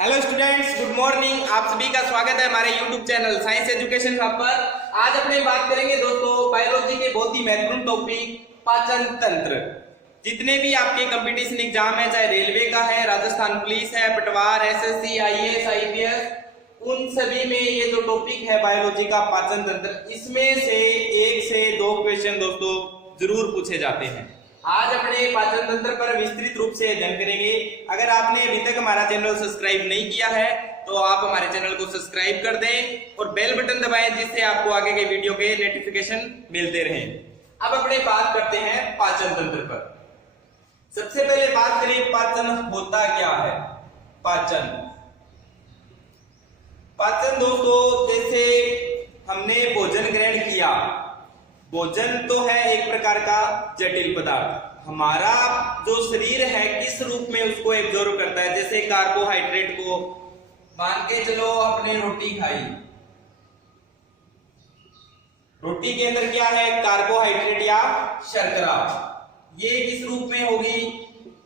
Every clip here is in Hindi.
Hello students, good morning. आप सभी का स्वागत है हमारे YouTube channel science education hub पर। आज अपने बात करेंगे दोस्तों बायोलॉजी के बहुत ही महत्वपूर्ण टॉपिक पाचन तंत्र। जितने भी आपके कंपटीशन एग्जाम है, चाहे रेलवे का है, राजस्थान पुलिस है, पटवार, एसएससी, आईएएस, आईपीएस, उन सभी में ये जो टॉपिक है बायोलॉजी का पाचन तंत्र, इसमें से 1 से 2 क्वेश्चन दोस्तों जरूर पूछे जाते हैं। आज अपने पाचन तंत्र पर विस्तृत रूप से अध्ययन करेंगे। अगर आपने अभी तक हमारा चैनल सब्सक्राइब नहीं किया है तो आप हमारे चैनल को सब्सक्राइब कर दें और बेल बटन दबाएं, जिससे आपको आगे के वीडियो के नोटिफिकेशन मिलते रहें। अब अपने बात करते हैं पाचन तंत्र पर। सबसे पहले बात करें पाचन होता क्या है। पाचन पाचन दोस्तों, जैसे हमने भोजन ग्रहण किया, भोजन तो है एक प्रकार का जटिल पदार्थ। हमारा जो शरीर है किस रूप में उसको एब्जॉर्ब करता है। जैसे कार्बोहाइड्रेट को मान के चलो, आपने रोटी खाई, रोटी के अंदर क्या है, कार्बोहाइड्रेट या शर्करा। ये किस रूप में होगी,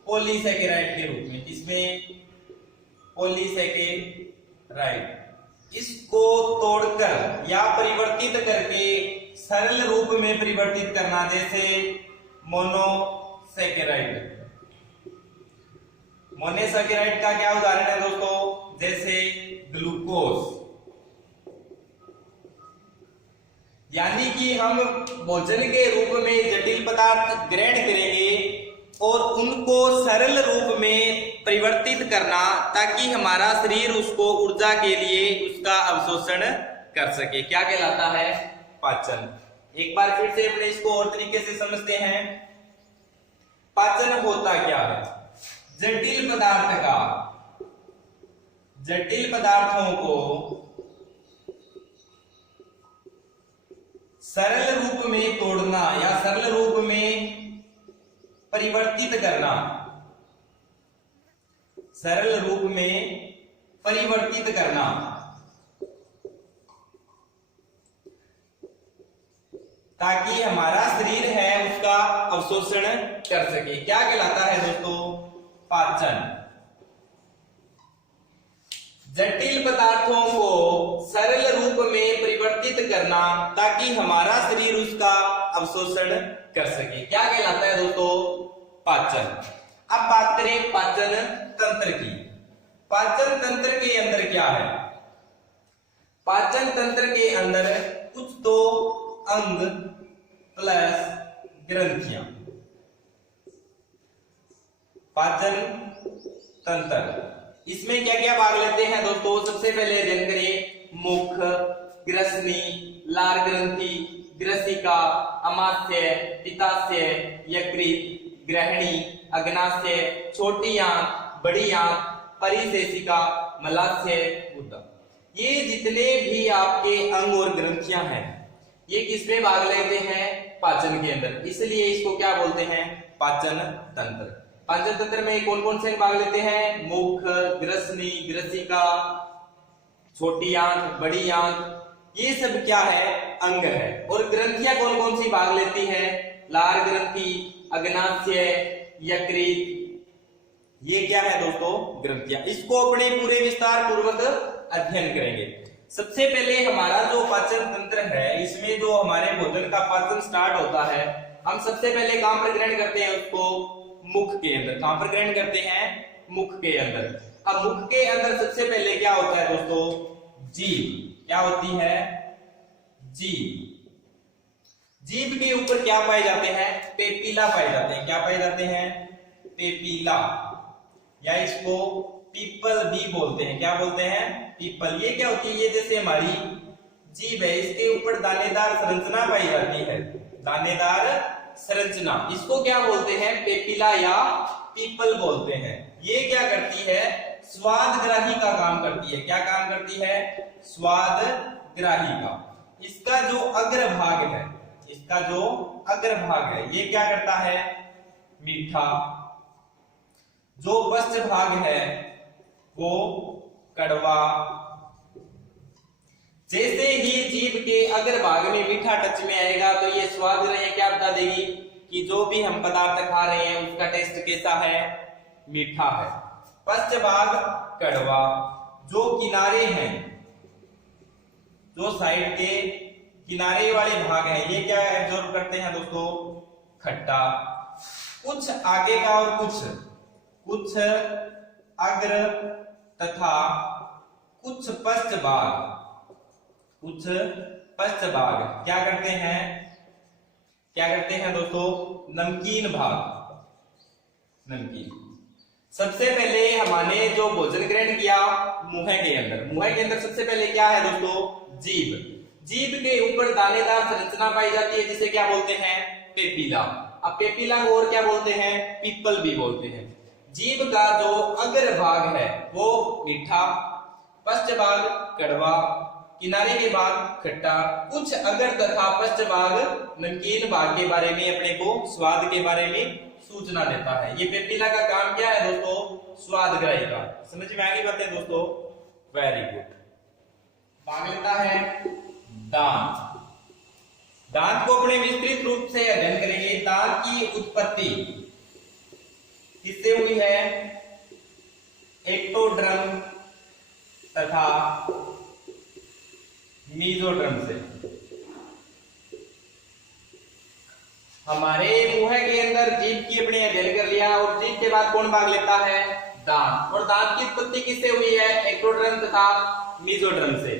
पॉलीसैकेराइड के रूप में। इसमें पॉलीसैकेराइड, इसको तोड़कर या परिवर्तित करके सरल रूप में परिवर्तित करना, जैसे मोनोसैकेराइड। मोनोसैकेराइड का क्या उदाहरण है दोस्तों, जैसे ग्लूकोज। यानी कि हम भोजन के रूप में जटिल पदार्थ ग्रहण करेंगे और उनको सरल रूप में परिवर्तित करना, ताकि हमारा शरीर उसको ऊर्जा के लिए उसका अवशोषण कर सके। क्या कहलाता है, पाचन। एक बार फिर से अपने इसको और तरीके से समझते हैं। पाचन होता क्या है, जटिल पदार्थों को सरल रूप में तोड़ना या सरल रूप में परिवर्तित करना, सरल रूप में परिवर्तित करना, ताकि हमारा शरीर है उसका अवशोषण कर सके। क्या कहलाता है दोस्तों, पाचन। जटिल पदार्थों को सरल रूप में परिवर्तित करना, ताकि हमारा शरीर उसका अवशोषण कर सके। क्या कहलाता है दोस्तों, पाचन। अब बात करें पाचन तंत्र की। पाचन तंत्र के अंदर क्या है, पाचन तंत्र के अंदर कुछ तो अंग प्लस ग्रंथियां। पाचन तंत्र, इसमें क्या क्या भाग लेते हैं दोस्तों। सबसे पहले अध्ययन करें मुख, ग्रसनी, लार ग्रंथि, ग्रसिका, अमाशय, पित्ताशय, यकृत, ग्रहणी, अग्नाशय, छोटी आंत, बड़ी आंत, परिशेषिका, मलाशय, गुदा। ये जितने भी आपके अंग और ग्रंथियां हैं, ये किसमें भाग लेते हैं, पाचन के अंदर। इसलिए इसको क्या बोलते हैं, पाचन तंत्र। पाचन तंत्र में कौन कौन से भाग लेते हैं, मुख, ग्रसनी, ग्रसिका, छोटी आंत, बड़ी आंत, ये सब क्या है, अंग है। और ग्रंथियां कौन कौन सी भाग लेती है, लार ग्रंथि, अग्नाशय, यकृत, ये क्या है दोस्तों, ग्रंथियां। इसको अपने पूरे विस्तार पूर्वक अध्ययन करेंगे। सबसे पहले हमारा जो पाचन तंत्र है, इसमें जो हमारे भोजन का पाचन स्टार्ट होता है, हम सबसे पहले कहां पर ग्रहण करते हैं उसको, मुख के अंदर। कहां पर ग्रहण करते हैं, मुख के अंदर। अब मुख के अंदर सबसे पहले क्या होता है दोस्तों, जीभ। क्या होती है, जीभ। जीभ के ऊपर क्या पाए जाते हैं, पेपिला पाए जाते हैं। क्या पाए जाते हैं, पेपिला, या इसको पीपल भी बोलते हैं। क्या बोलते हैं, पीपल। ये क्या होती है, ये जैसे हमारी जीभ है, इसके ऊपर दानेदार संरचना पाई जाती है, दानेदार संरचना। इसको क्या बोलते हैं, पेपिला या पीपल बोलते हैं। ये क्या करती है, स्वाद ग्राही का काम करती है। क्या काम करती है, स्वाद ग्राही का। इसका जो अग्रभाग है, इसका जो अग्रभाग है, ये क्या करता है, मीठा। जो पश्च भाग है वो कड़वा। जैसे ही जीभ के अग्रभाग में मीठा टच में आएगा तो ये स्वाद ग्रही क्या बता देगी कि जो भी हम पदार्थ खा रहे हैं उसका टेस्ट कैसा है, मीठा है। पश्च भाग कड़वा। जो किनारे हैं, जो साइड के किनारे वाले भाग हैं, ये क्या एब्जॉर्ब करते हैं दोस्तों? खट्टा। कुछ आगे का और कुछ अग्र तथा कुछ पश्च भाग क्या करते हैं दोस्तों? नमकीन भाग। नमकीन। सबसे पहले हमने जो भोजन ग्रहण किया मुंह के अंदर सबसे पहले क्या है दोस्तों? जीभ के ऊपर दानेदार संरचना पाई जाती है, जिसे क्या बोलते हैं? पेपिला। अब पेपिला को और क्या बोलते हैं? पिप्पल भी बोलते हैं। जीभ का जो अग्र भाग है वो मीठा, पश्च भाग कड़वा, किनारे के भाग खट्टा, कुछ अग्र तथा पश्च भाग नमकीन भाग के बारे में अपने को स्वाद के बारे में सूचना देता है। ये पेपिला का काम क्या है दोस्तों? स्वाद ग्राही का। समझ में आ गई बातें दोस्तों? Very good. भाग लेता है दांत। दांत को अपने विस्तृत रूप से अध्ययन करेंगे। दांत की उत्पत्ति किससे हुई है? एक्टोडर्म तथा मीजोडर्म से। हमारे मुंह के अंदर जीभ की अपने अध्ययन कर लिया, और जीभ के बाद कौन भाग लेता है? दांत। और दांत की उत्पत्ति किससे हुई है? एक्टोडर्म तथा मीजोडर्म से।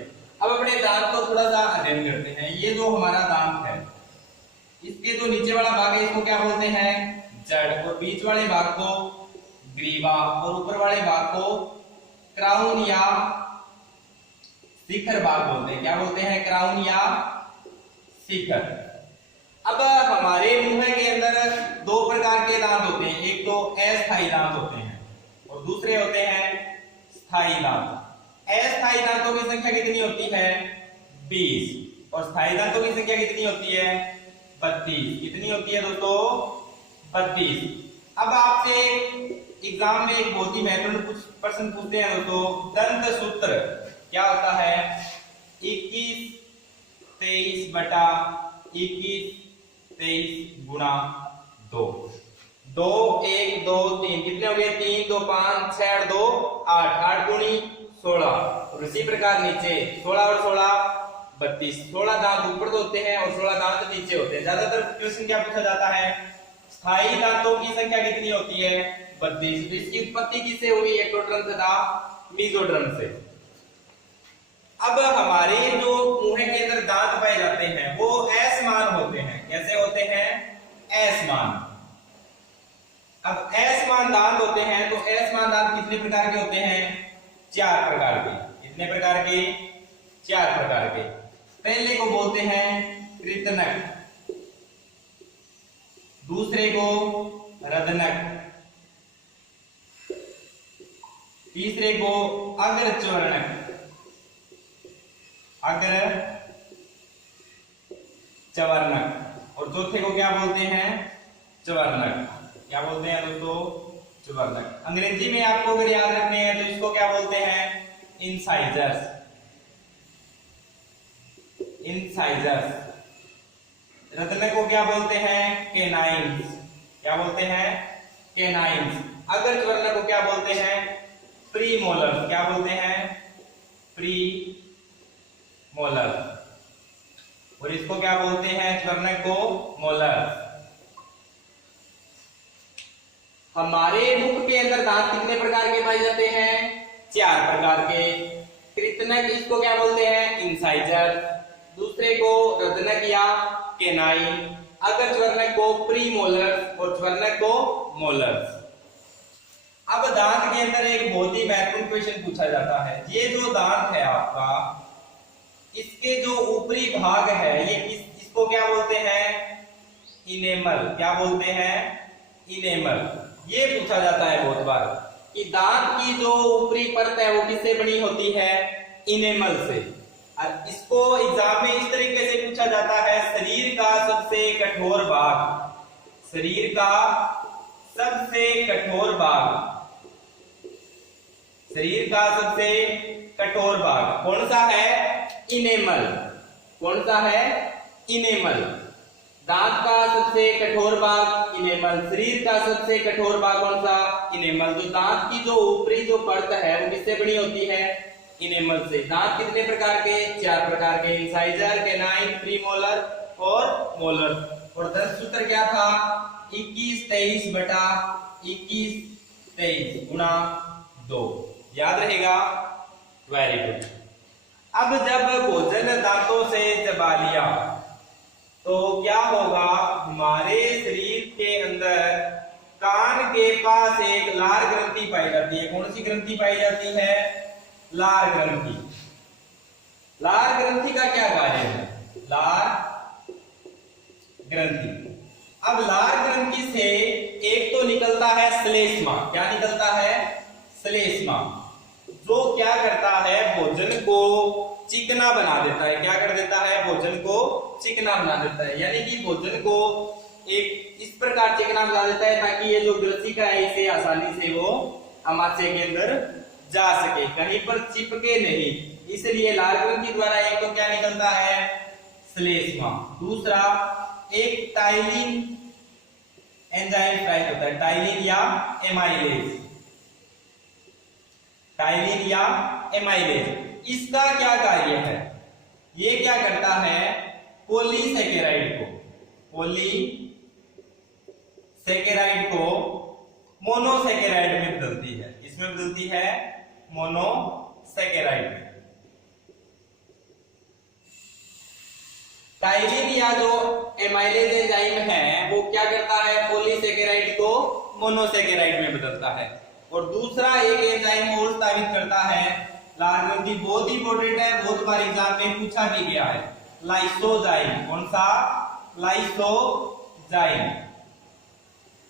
अब अपने दांत को थोड़ा सा अध्ययन करते हैं। ये जो हमारा दांत है, इसके जो नीचे वाला भाग है इसको क्या बोलते हैं? जड़। और बीच वाले भाग को ग्रीवा, और ऊपर वाले भाग को क्राउन या शिखर भाग बोलते हैं। क्या बोलते हैं? क्राउन या शिखर। अब हमारे मुंह के अंदर दो प्रकार के दांत होते हैं। एक तो अस्थायी दांत होते हैं और दूसरे होते हैं स्थायी दांत। अस्थायी दांतों की संख्या कितनी होती है? 20। और स्थायी दांतों की संख्या कितनी होती है? 32। कितनी होती है दोस्तों? 32। अब आपसे एग्जाम में एक बहुत ही महत्वपूर्ण प्रश्न पूछते हैं दोस्तों, दंत सूत्र क्या होता है? 21 23 बटा 21 23 गुणा 2। 2 1 2 3 कितने हो गए? 3 2 5 6 2 8 8 दूनी 16। और इसी प्रकार नीचे 16 और 16 32। 16 दांत ऊपर तो होते हैं और 16 दांत नीचे होते हैं। ज्यादातर क्वेश्चन क्या पूछा जाता है? स्थायी दांतों की संख्या कितनी होती है? 32। तो इसकी उत्पत्ति किससे हुई? एक्टोडर्म तथा मीजोडर्म से। अब हमारे जो मुंह के अंदर दांत पाए जाते हैं वो असमान होते हैं। कैसे होते हैं? असमान। अब असमान दांत होते हैं, तो असमान दांत कितने प्रकार के होते हैं? 4 प्रकार के। कितने प्रकार के? 4 प्रकार के। पहले को बोलते हैं कृतनक, दूसरे को रदनक, तीसरे को अग्रचवर्णक, और चौथे को क्या बोलते हैं? चवर्णक। क्या बोलते हैं दोस्तों? चवर्णक। अंग्रेजी में आपको अगर याद रखने हैं तो इसको क्या बोलते हैं? इंसाइजर्स। रत्नक को क्या बोलते हैं? केनाइन्स। क्या बोलते हैं? केनाइन्स। अग्रचवर्णक को क्या बोलते हैं? प्रीमोलर। क्या बोलते हैं? प्रीमोलर। और इसको क्या बोलते हैं? चवर्णक को मोलर। हमारे मुख के अंदर दांत कितने प्रकार के पाए जाते हैं? 4 प्रकार के। कृतनक इसको क्या बोलते हैं? इंसाइजर, दूसरे को रत्नक या केनाइन, अग्रचवर्णक को प्रीमोलर और चवर्णक को मोलर। अब दांत के अंदर एक बहुत ही महत्वपूर्ण क्वेश्चन पूछा जाता है। ये जो दांत है आपका, इसके जो ऊपरी भाग है ये इसको क्या बोलते हैं? इनेमल। क्या बोलते हैं? इनेमल। ये पूछा जाता है बहुत बार कि दांत की जो ऊपरी परत है वो किससे बनी होती है? इनेमल से। और इसको एग्जाम में इस तरीके से पूछा जाता है, शरीर का सबसे कठोर भाग, शरीर का सबसे कठोर भाग, शरीर का सबसे कठोर भाग कौन सा है? इनेमल। कौन सा है? इनेमल। दांत का सबसे कठोर भाग इनेमल। शरीर का सबसे कठोर भाग कौन सा? इनेमल। जो दांत की जो ऊपरी जो परत है वो किससे बनी होती है? इनेमल से। दांत कितने प्रकार के? 4 प्रकार के, इंसाइजर, कैनाइन, प्रीमोलर और मोलर। और दंत सूत्र क्या था? 21 23 बटा 21 23 गुणा 2। याद रहेगा? Very good. अब जब भोजन दांतों से चबा लिया तो क्या होगा? हमारे शरीर के अंदर कान के पास एक लार ग्रंथि पाई जाती है। कौन सी ग्रंथि पाई जाती है? लार ग्रंथि। लार ग्रंथि का क्या कार्य है? लार ग्रंथि। अब लार ग्रंथि से एक तो निकलता है श्लेष्मा। क्या निकलता है? श्लेष्मा, जो क्या करता है? भोजन को चिकना बना देता है। क्या कर देता है? भोजन को चिकना बना देता है। यानी कि भोजन को एक इस प्रकार चिकना बना देता है ताकि ये जो ग्रसिका है इसे आसानी से वो आमाशय के अंदर जा सके, कहीं पर चिपके नहीं। इसलिए लार ग्रंथि द्वारा एक तो क्या निकलता है? श्लेष्मा। दूसरा एक टाइलिन एंजाइम स्रावित होता है, टाइलिन या एमाइलेज। टाइलिन या एमाइलेज, इसका क्या कार्य है? ये क्या करता है? पॉलीसेकेराइड को मोनोसेकेराइड में बदलती है। इसमें बदलती है मोनोसेकेराइड में। टाइलिन या जो एमाइलेज एंजाइम है वो क्या करता है? पॉलीसेकेराइड को मोनोसेकेराइड में बदलता है। और दूसरा एक एंजाइम और स्थापित करता है लार ग्रंथि। बहुत ही इंपॉर्टेंट है, बहुत बार एग्जाम में पूछा भी गया है। लाइसोजाइम। कौन सा? लाइसोजाइम।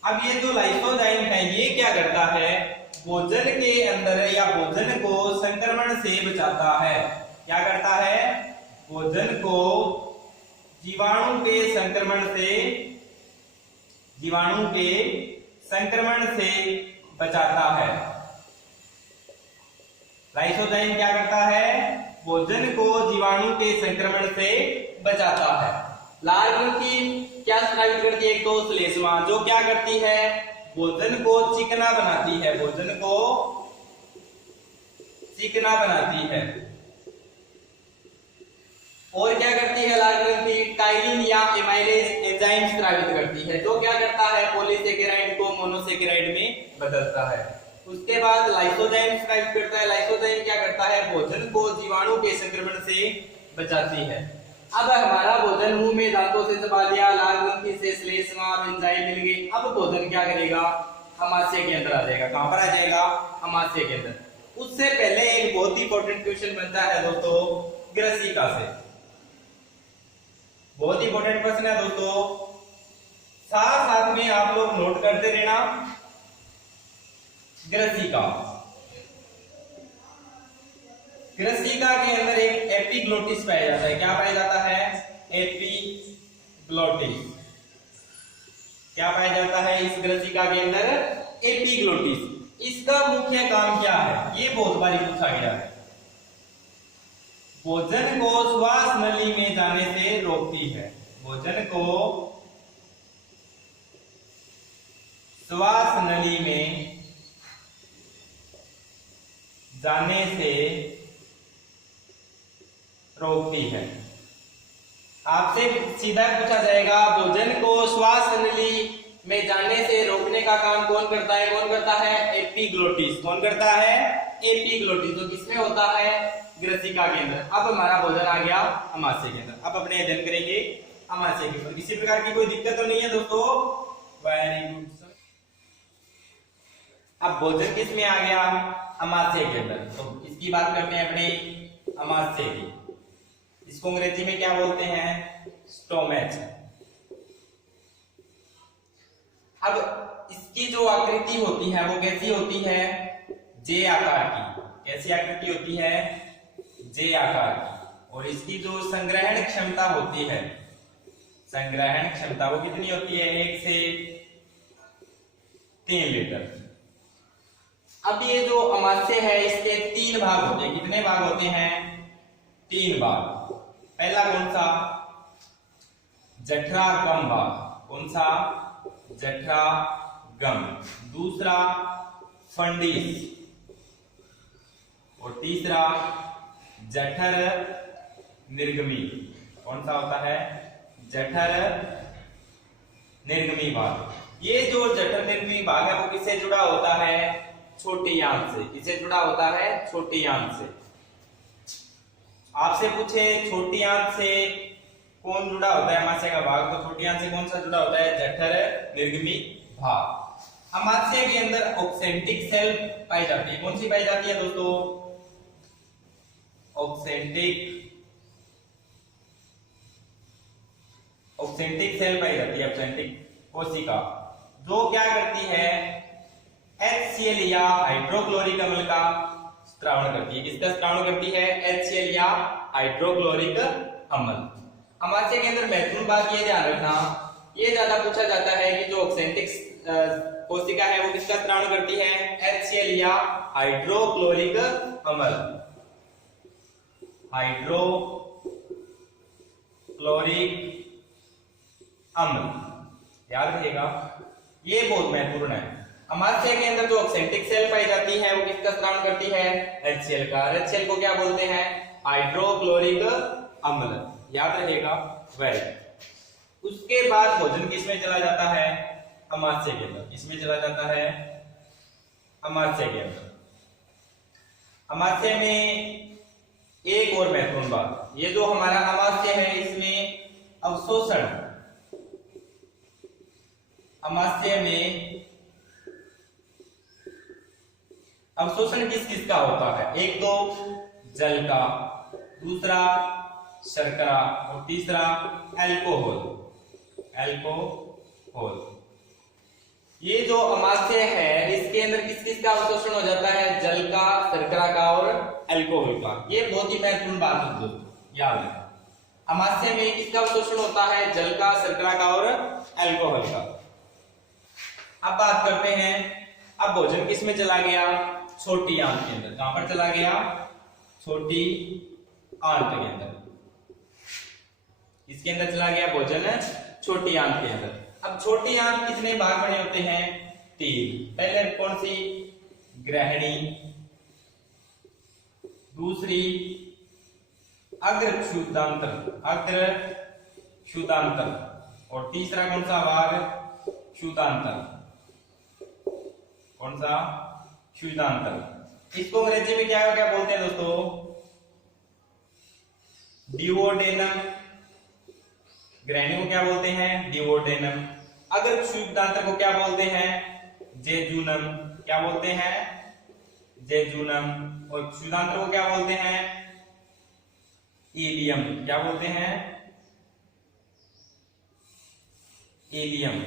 अब ये जो लाइसोजाइम है ये क्या करता है? भोजन के अंदर या भोजन को संक्रमण से बचाता है। क्या करता है? भोजन को जीवाणु के संक्रमण से बचाता है। लाइसोजाइम क्या करता है? भोजन को जीवाणु के संक्रमण से बचाता है। लार ग्रंथि क्या स्रावित करती है? एक तो श्लेष्मा, जो क्या करती है? भोजन को चिकना बनाती है। भोजन को चिकना बनाती है। और क्या करती है लार ग्रंथि? टाइलिन या एमाइलेज एंजाइम स्रावित करती है, जो क्या करता है? पॉलीसेकेराइड को मोनोसेकेराइड में बदलता है। उसके बाद लाइसोजाइम स्रावित करता है। लाइसोजाइम क्या करता है? भोजन को जीवाणु के संक्रमण से बचाती है। अब हमारा भोजन मुंह में दांतों से चबा लिया, लार ग्रंथि से श्लेष्मा और एंजाइम मिल गई। अब भोजन क्या करेगा? आमाशय के अंदर आ जाएगा। कहां पर आ जाएगा? आमाशय के अंदर। उससे पहले एक बहुत ही इंपॉर्टेंट क्वेश्चन बनता है दोस्तों ग्रसिका से। बहुत ही इंपॉर्टेंट प्रश्न है दोस्तों, साथ साथ में आप लोग नोट करते रहना। ग्रसिका, ग्रसिका के अंदर एक एपिग्लोटिस पाया जाता है। क्या पाया जाता है? एपिग्लोटिस। क्या पाया जाता है इस ग्रसिका के अंदर? एपिग्लोटिस। इसका मुख्य काम क्या है? ये बहुत बार पूछा गया है। भोजन को श्वास नली में जाने से रोकती है। भोजन को श्वास नली में जाने से रोकती है। आपसे सीधा पूछा जाएगा भोजन को श्वास नली में जाने से रोकने का काम कौन करता है? कौन करता है? एपिग्लोटिस। कौन करता है? एपिग्लोटिस। तो किसमें होता है? ग्रसिका के अंदर। अब हमारा भोजन आ गया आमाशय के अंदर। अब अपने अध्ययन करेंगे आमाशय के अंदर। किसी प्रकार की कोई दिक्कत तो नहीं है दोस्तों? Very good. अब भोजन किस में आ गया? आमाशय के अंदर। तो इसकी बात करते हैं अपने आमाशय की। इसको अंग्रेजी में क्या बोलते हैं? स्टोमच। अब इसकी जो आकृति होती है वो कैसी होती है? जे आकार की। कैसी आकृति होती है? जे आकार की। और इसकी जो संग्रहण क्षमता होती है, संग्रहण क्षमता वो कितनी होती है? 1 से 3 लीटर। अब ये जो आमाशय है इसके 3 भाग होते हैं। कितने भाग होते हैं? 3 भाग। पहला कौन सा? जठरागम भाग, कौन सा? जठरागम। दूसरा फंडिस, और तीसरा जठर निर्गमी। कौन सा होता है? जठर निर्गमी भाग। ये जो जठर निर्गमी भाग है वो किससे जुड़ा होता है? छोटी आंत से। किससे जुड़ा होता है? छोटी आंत से। आपसे पूछे छोटी आंत से कौन जुड़ा होता है अमाशय का भाग, तो छोटी आंत से कौन सा जुड़ा होता है? जठर निर्गमी भाग। अमाशय के अंदर ऑक्सेंटिक सेल पाई जाती है। कौन सी पाई जाती है दोस्तों? ऑक्सेंटिक सेल पाई जाती है, ऑक्सेंटिक कोशिका, जो क्या करती है? HCl या हाइड्रोक्लोरिक अम्ल का स्त्रावण करती है। किसका स्त्रावण करती है? HCl या हाइड्रोक्लोरिक अम्ल। अमाशय के अंदर महत्वपूर्ण बात ये ध्यान रखना, ये ज्यादा पूछा जाता है कि जो ऑक्सेंटिक कोशिका है वो किसका स्त्रावण करती है? HCl या हाइड्रोक्लोरिक अम्ल। हाइड्रोक्लोरिक अम्ल, याद रखिएगा, ये बहुत महत्वपूर्ण है। अमाशय के अंदर जो ऑक्सेंटिक सेल पाई जाती है वो किसका स्त्रावण करती है? HCl का। HCl को क्या बोलते हैं? हाइड्रोक्लोरिक अम्ल, याद रहेगा। वेल, उसके बाद भोजन किसमें चला जाता है? अमाशय के अंदर। किसमें चला जाता है? अमाशय के अंदर। अमाशय में एक और महत्वपूर्ण बात, ये जो हमारा अमाशय है इसमें अवशोषण, अमाशय में अवशोषण किस किस का होता है? एक तो जल का, दूसरा शर्करा, और तीसरा अल्कोहल। ये जो अमाशय है इसके अंदर किस किस का अवशोषण हो जाता है? जल का, शर्करा का और अल्कोहल का। ये बहुत ही महत्वपूर्ण बात है दोस्तों, याद रखें। अमाशय में किसका अवशोषण होता है? जल का, शर्करा का और अल्कोहल का। अब बात करते हैं, अब भोजन किस में चला गया? छोटी आंत के अंदर। कहां पर चला गया? छोटी आंत के अंदर। इसके अंदर चला गया भोजन छोटी आंत के अंदर। अब छोटी आंत कितने भाग बने होते हैं? 3। पहले कौन सी? ग्रहणी, दूसरी अग्रक्षुदांत्र, और तीसरा कौन सा भाग? क्षुदांत्र। कौन सा? क्षुदांत्र। इसको अंग्रेजी में क्या बोलते हैं दोस्तों? डिओडेनम। ग्रहणी को क्या बोलते हैं? डिओडेनम। अगर क्षुदांत्र को क्या बोलते हैं? जेजुनम। क्या बोलते हैं? जेजुनम। और क्षुदांत्र को क्या बोलते हैं? इलियम। क्या बोलते हैं? इलियम।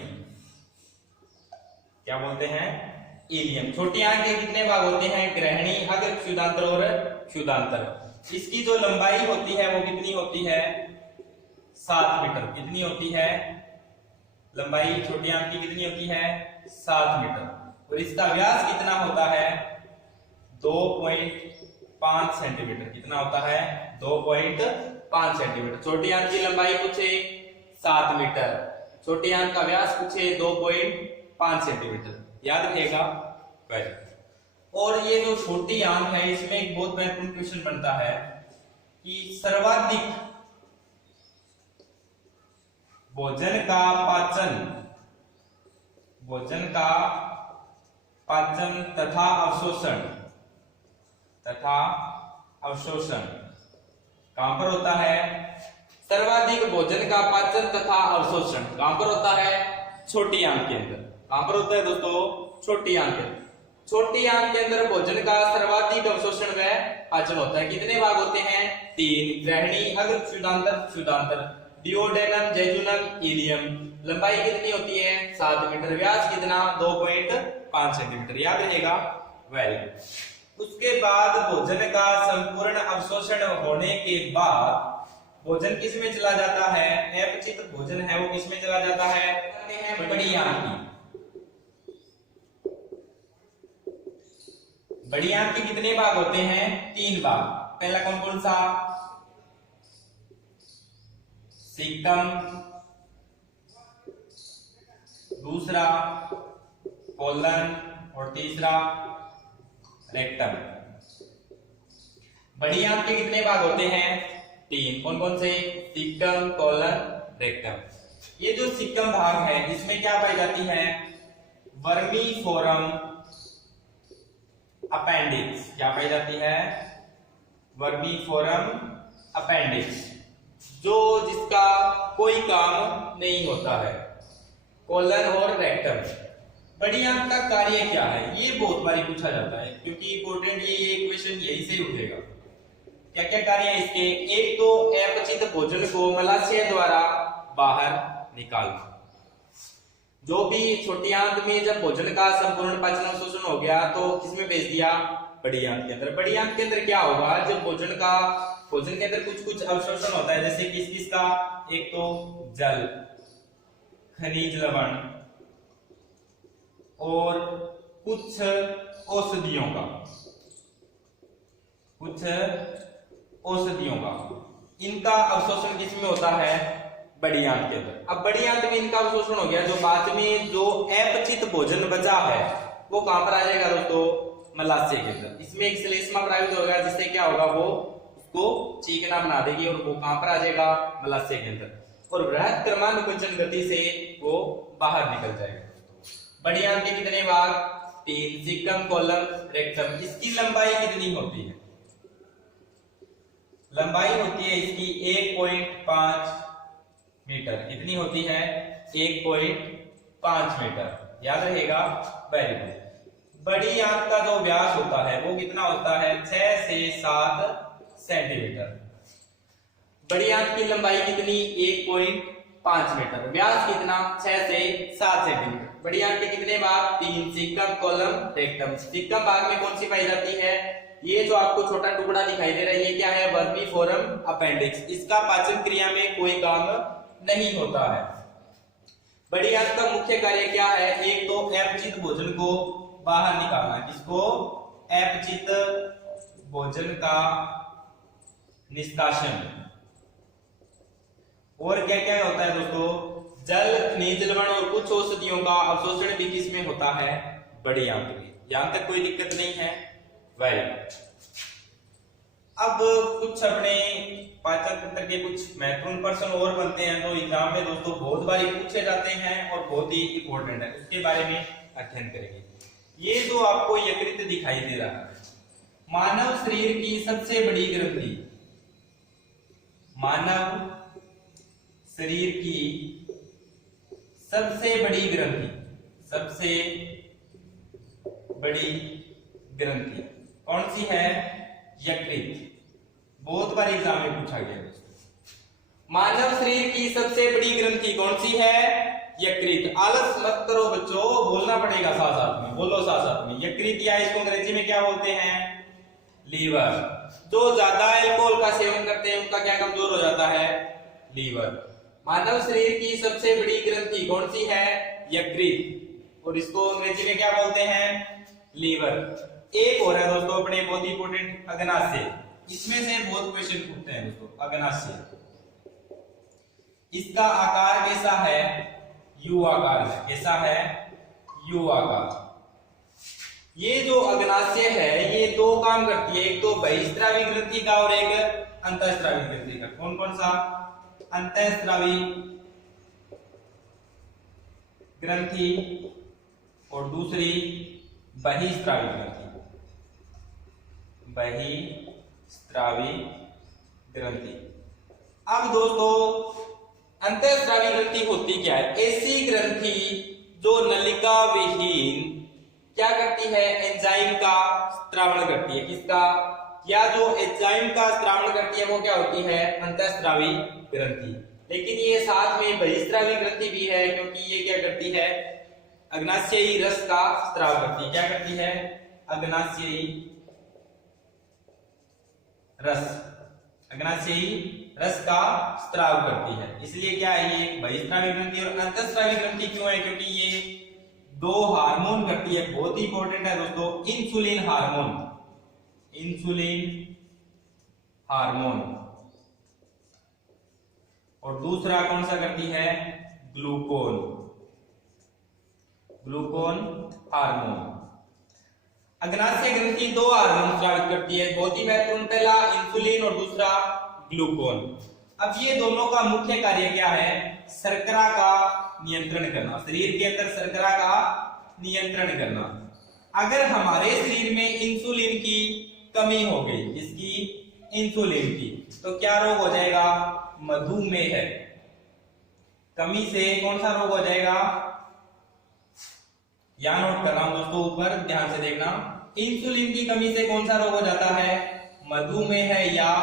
क्या बोलते हैं? इलियम। छोटी आंत के कितने भाग होते हैं? ग्रहणी, अग्र क्षुदांत्र और क्षुदांत्र। इसकी जो लंबाई होती है वो कितनी होती है? 7 मीटर। कितनी होती है लंबाई? छोटी आंत की कितनी होती है? 7 मीटर। और इसका व्यास कितना होता है? 2.5 सेंटीमीटर। कितना होता है? 2.5 सेंटीमीटर। छोटी आंत की लंबाई पूछे 7 मीटर, छोटी आंत का व्यास पूछे 2.5 सेंटीमीटर, याद रखिएगा। और ये जो छोटी आंत है इसमें एक बहुत महत्वपूर्ण क्वेश्चन बनता है कि सर्वाधिक भोजन का पाचन तथा अवशोषण कहां पर होता है? सर्वाधिक भोजन का पाचन तथा अवशोषण कहां पर होता है? छोटी आंत के अंदर। कहां पर होता है दोस्तों? छोटी आंत के अंदर। छोटी आंत के अंदर भोजन का सर्वाधिक अवशोषण व पाचन होता है। कितने भाग होते हैं? 3। ग्रहणी, अग्र क्षुदांत्र, डिओडेनम, जेजुनम, इलियम। लंबाई कितनी होती है? 7 मीटर। व्यास कितना? 2.5 सेंटीमीटर, याद रहेगा। Very good. उसके बाद भोजन का संपूर्ण अवशोषण होने के बाद भोजन किस में चला जाता है? अपचित भोजन है वो किस में चला जाता है? बड़ी आंत की। बड़ी आंत के कितने भाग होते हैं? 3 भाग। पहला कौन कौन सा? सीक्टम, दूसरा कोलन और तीसरा रेक्टम। बड़ी आंत के कितने भाग होते हैं? 3। कौन कौन से? Caecum, colon, rectum. ये जो सिक्कम भाग है इसमें क्या पाई जाती है? वर्मीफोरम अपेंडिक्स। क्या पाई जाती है? वर्मीफोरम अपेंडिक्स, जो जिसका कोई काम नहीं होता है। कोलन और रेक्टम। बड़ी आंत का कार्य क्या है? ये बहुत बार पूछा जाता है, क्योंकि इंपॉर्टेंट ये क्वेश्चन यही से उठेगा। क्या क्या कार्य है इसके? एक तो अपचित भोजन को मलाशय द्वारा बाहर निकालना। जो भी छोटी आंत में जब भोजन का संपूर्ण पाचन अवशोषण हो गया तो किसमें भेज दिया? बड़ी आंत के अंदर। बड़ी आंत के अंदर क्या होगा? जब भोजन के अंदर कुछ कुछ अवशोषण होता है, जैसे किस किस का? एक तो जल, खनिज लवण और कुछ औषधियों का। इनका अवशोषण किसमें होता है? बड़ी आंत के अंदर। अब बड़ी आंत में इनका अवशोषण हो गया, जो बाद में जो अपचित भोजन बचा है वो कहां पर आ जाएगा दोस्तों? मलाशय के अंदर। इसमें एक श्लेष्मा प्राप्त होगा, जिससे क्या होगा? वो उसको चिकना बना देगी और वो कहां पर आ जाएगा? मलाशय के अंदर। और बृहद क्रमानुकुंचन गति से वो बाहर निकल जाएगा। बड़ी आंत के कितने भाग? 3। Caecum, colon, rectum. इसकी लंबाई कितनी होती है? लंबाई होती है इसकी 1.5 मीटर। कितनी होती है? 1.5 मीटर। याद रहेगा? Very good. बड़ी आंत का जो व्यास होता है वो कितना होता है? 6 से 7 सेंटीमीटर। बड़ी आंत की लंबाई कितनी? 1.5 मीटर। व्यास कितना? 6 से 7 सेंटीमीटर। बड़ी आंत के कितने भाग? 3। Caecum, colon, rectum. सिक्कम भाग में कौन सी पाई जाती है? ये जो आपको छोटा टुकड़ा दिखाई दे रहा है, ये क्या है? वर्मीफोरम अपेंडिक्स। इसका पाचन क्रिया में कोई काम नहीं होता है। बड़ी आंत का मुख्य कार्य क्या है? एक तो अपचित भोजन को बाहर निकालना। किसको? अपचित भोजन का निष्कासन। और क्या क्या होता है दोस्तों? जल, खनिज लवण और कुछ औषधियों का अवशोषण भी किसमें होता है? बड़ी आंत में। यहां तक कोई दिक्कत नहीं है? Very good. अब कुछ अपने पाचन तंत्र के कुछ महत्वपूर्ण प्रश्न और बनते हैं जो एग्जाम में दोस्तों बहुत बार पूछे जाते हैं और बहुत ही इंपॉर्टेंट है, उसके बारे में अध्ययन करेंगे। ये जो आपको यकृत दिखाई दे रहा है, मानव शरीर की सबसे बड़ी ग्रंथि, मानव शरीर की सबसे बड़ी ग्रंथि, सबसे बड़ी ग्रंथि कौन सी है? यकृत। बहुत बार एग्जाम में पूछा गया है। मानव शरीर की सबसे बड़ी ग्रंथि कौन सी है? यकृत। आलस मत करो बच्चों, बोलना पड़ेगा साथ साथ में, बोलो साथ साथ में। यकृत, या इसको अंग्रेजी में क्या बोलते हैं? लीवर। जो ज्यादा अल्कोहल का सेवन करते हैं उनका क्या कमजोर हो जाता है? लीवर। मानव शरीर की सबसे बड़ी ग्रंथि कौन सी है? यकृत। और इसको अंग्रेजी में क्या बोलते हैं? लीवर। एक और है दोस्तों अपने बहुत इंपोर्टेंट, अग्नाशय। इसमें से बहुत क्वेश्चन पूछते हैं दोस्तों। अग्नाशय, इसका आकार कैसा है? यू आकार है। कैसा है? यू आकार। ये जो अग्नाशय है ये दो काम करती है, एक तो बहिस्रावी ग्रंथि का और एक अंतःस्रावी ग्रंथि का। कौन कौन सा? अंतःस्रावी ग्रंथि और दूसरी बहिस्रावी ग्रंथि। बहिस्रावी ग्रंथि। अब दोस्तों अंतःस्रावी ग्रंथि होती क्या है? ऐसी ग्रंथि जो नलिका विहीन क्या करती है? एंजाइम का स्त्रावण करती है। किसका? या जो एंजाइम का स्त्रावण करती है वो क्या होती है? अंतःस्रावी ग्रंथि। लेकिन ये साथ में बहिस्रावी ग्रंथि भी है, क्योंकि ये क्या करती है? अग्नाशयी रस का स्त्राव करती है। क्या करती है? अग्नाशयी रस, अग्नाशयी रस का स्त्राव करती है। इसलिए क्या है? ये बहिस्रावी ग्रंथि। और अंतःस्रावी ग्रंथि क्यों है? क्योंकि ये दो हार्मोन करती है। बहुत ही इंपॉर्टेंट है दोस्तों, इंसुलिन हार्मोन। Insulin hormone. और दूसरा कौन सा करती है? ग्लूकोन। ग्लूकोन हार्मोन। अग्नाशय ग्रंथि दो हार्मोन स्रावित करती है, बहुत ही महत्वपूर्ण, पहला इंसुलिन और दूसरा ग्लूकोन। अब ये दोनों का मुख्य कार्य क्या है? शर्करा का नियंत्रण करना, शरीर के अंदर शर्करा का नियंत्रण करना। अगर हमारे शरीर में इंसुलिन की कमी हो गई, इसकी इंसुलिन की, तो क्या रोग हो जाएगा? मधुमेह। कमी से कौन सा रोग हो जाएगा? यहां नोट कर रहा हूं दोस्तों, ऊपर ध्यान से देखना। इंसुलिन की कमी से कौन सा रोग हो जाता है? मधुमेह या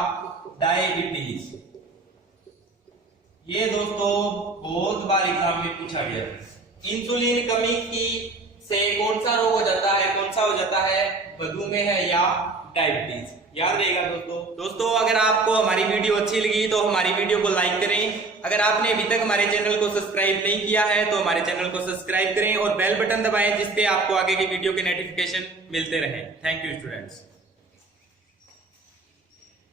डायबिटीज। ये दोस्तों बहुत बार एग्जाम में पूछा गया है। इंसुलिन कमी की से कौन सा रोग हो जाता है? कौन सा हो जाता है? मधुमेह या डायबिटीज। याद रहेगा दोस्तों अगर आपको हमारी वीडियो अच्छी लगी तो हमारी वीडियो को लाइक करें। अगर आपने अभी तक हमारे चैनल को सब्सक्राइब नहीं किया है तो हमारे चैनल को सब्सक्राइब करें और बेल बटन दबाएं, जिससे आपको आगे की वीडियो के नोटिफिकेशन मिलते रहे। Thank you students.